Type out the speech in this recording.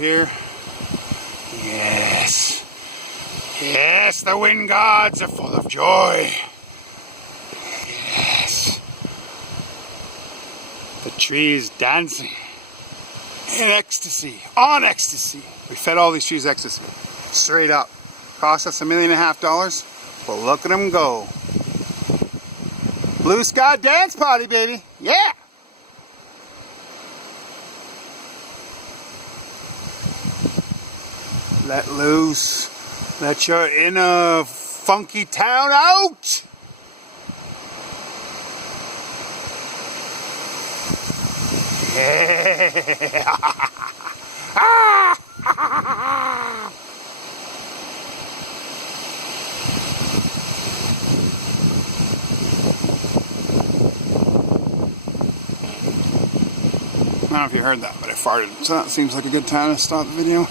here. Yes. Yes, the wind gods are full of joy. Yes. The trees dancing in ecstasy, on ecstasy. We fed all these trees ecstasy, straight up. Cost us $1.5 million, but look at them go. Blue sky dance party, baby. Yeah. Let loose. Let your inner funky town out. Yeah. I don't know if you heard that, but I farted. So that seems like a good time to stop the video.